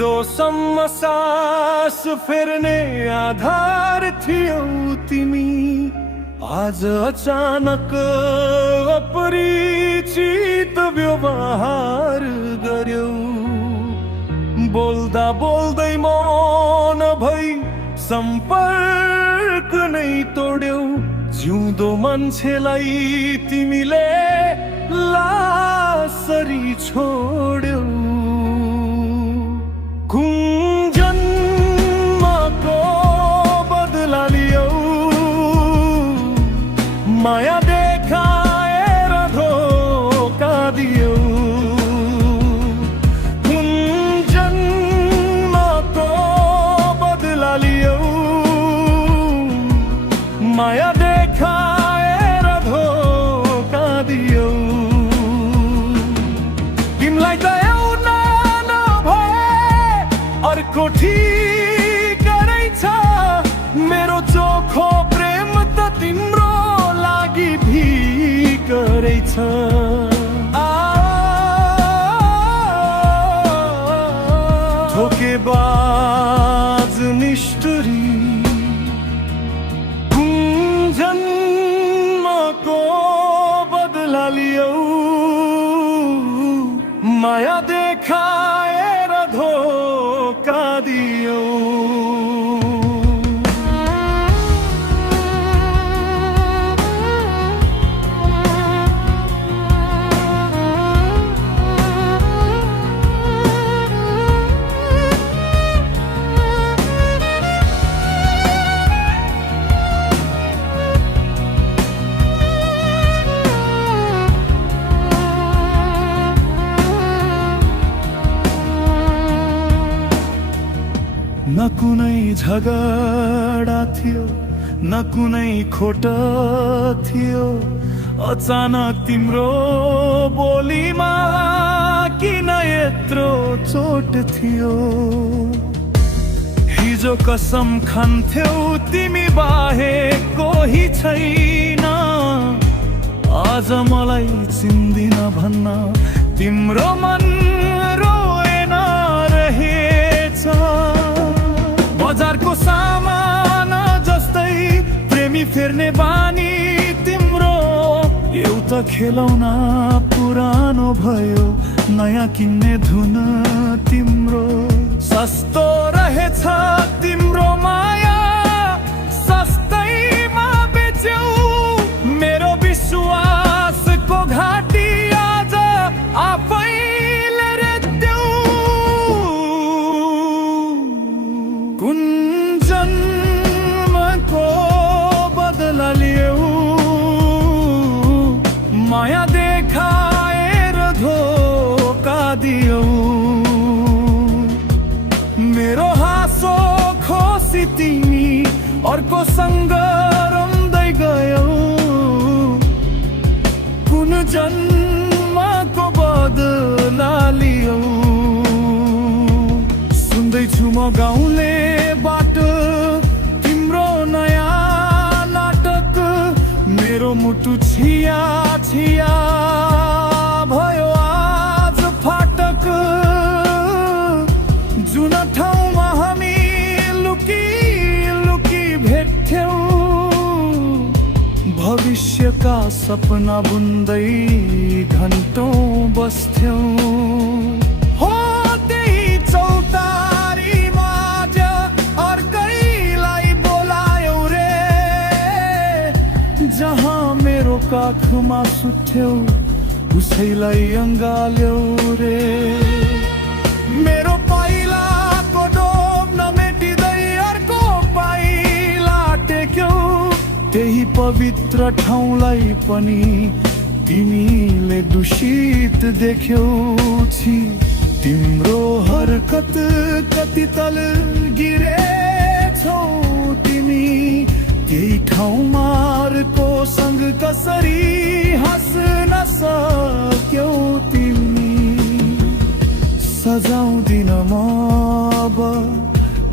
हिजोसम्म सास फेर्ने आधार थियौ तिमी, आज अचानक अपरिचित व्यवहार गर्यौ। बोल्दा बोल्दै मौन भई सम्पर्क नै तोड्यौ। जिउँदो मान्छेलाई तिमीले लासरी छोड्यौ। कुन जन्मको बदला लियौ, माया देखाएर धोका दियौ। कुन जन्मको बदला लियौ, माया देखाएर धोका दियौ। तिमीलाई दया नभए अर्को ठिक रहेछ। मेरो चोखो प्रेम त तिम्रो लागि भीक रहेछ। धोकेबाज निष्ठुरी, कुन जन्मको बदला लियौ, माया देखाएर धोका दियौ। न कुनै झगडा थियो, न कुनै खोट थियो। अचानक तिम्रो बोलीमा किन यत्रो चोट थियो। हिजो कसम खान्थ्यौ तिमी बाहेक कोही छैन। आज मलाई चिन्दिन भन्न तिम्रो मन रोएन रहेछ। बजारको सामान जस्तै प्रेमी फेर्ने बानी तिम्रो। एउटा खेलौना पुरानो भयो, नयाँ किन्ने धुन तिम्रो। सस्तो रहेछ तिम्रो माया, सस्तैमा बेच्यौ। मेरो विश्वासको घाटी आज आफैले रेट्यौ। कुन जन्मको बदला लियौ, माया देखाएर धोका दियौ। मेरो हाँसो खोसी तिमी अर्कोसँग रम्दै गयौ। कुन जन्मको बदला लियौ। सुन्दैछु म गाउँले बाट तिम्रो नयाँ नाटक। मेरो मुटु छिया छिया भयो आज फाटक। जुन ठाउँमा हामी लुकी लुकी भेट्थ्यौँ, भविष्यका सपना बुन्दै घन्टौँ बस्थ्यौँ। हो त्यही चौतारीमा आज अर्कैलाई बोलायौ रे। जहाँ मेरो काखमा सुत्थ्यौ उसैलाई अँगाल्यौ रे। मेरो पाइलाको डोब नमेटिँदै अर्को पाइला टेक्यौ। त्यही पवित्र ठाउँलाई पनि तिमीले दूषित देख्यौ। छि तिम्रो हरकत कति तल गिरेछौ तिमी। त्यही ठाउँमा अर्कोसँग कसरी हाँस्न सक्यौ तिमी। सजाउँदिन म अब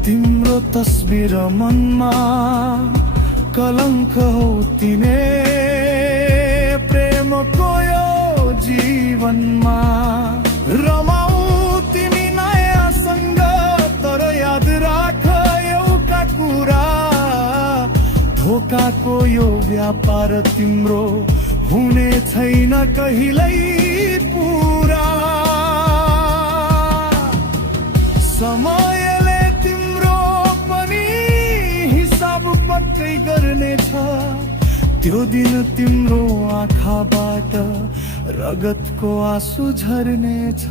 तिम्रो तस्बिर मनमा। कलङ्क हौ तिमी प्रेमको यो जीवनमा। रमाऊ तिमी नयाँसँग धोकाको यो व्यापार तिम्रो हुने छैन कहिल्यै पुरा। समयले तिम्रो पनि हिसाब पक्कै गर्नेछ, त्यो दिन तिम्रो आँखाबाट रगतको आँसु झर्नेछ।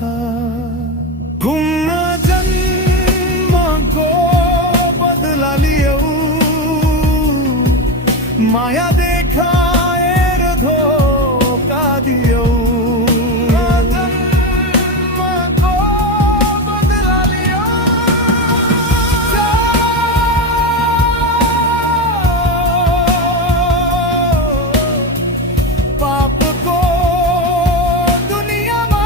घुम्न जन्मको बदला लियौ, माया देखाएर धोका दियौ। जन्मको बदला लियौ, पापको दुनियाँमा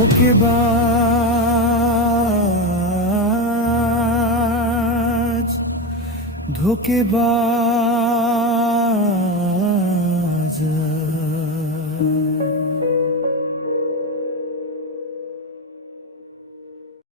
धोकेबाज, धोकेबाज।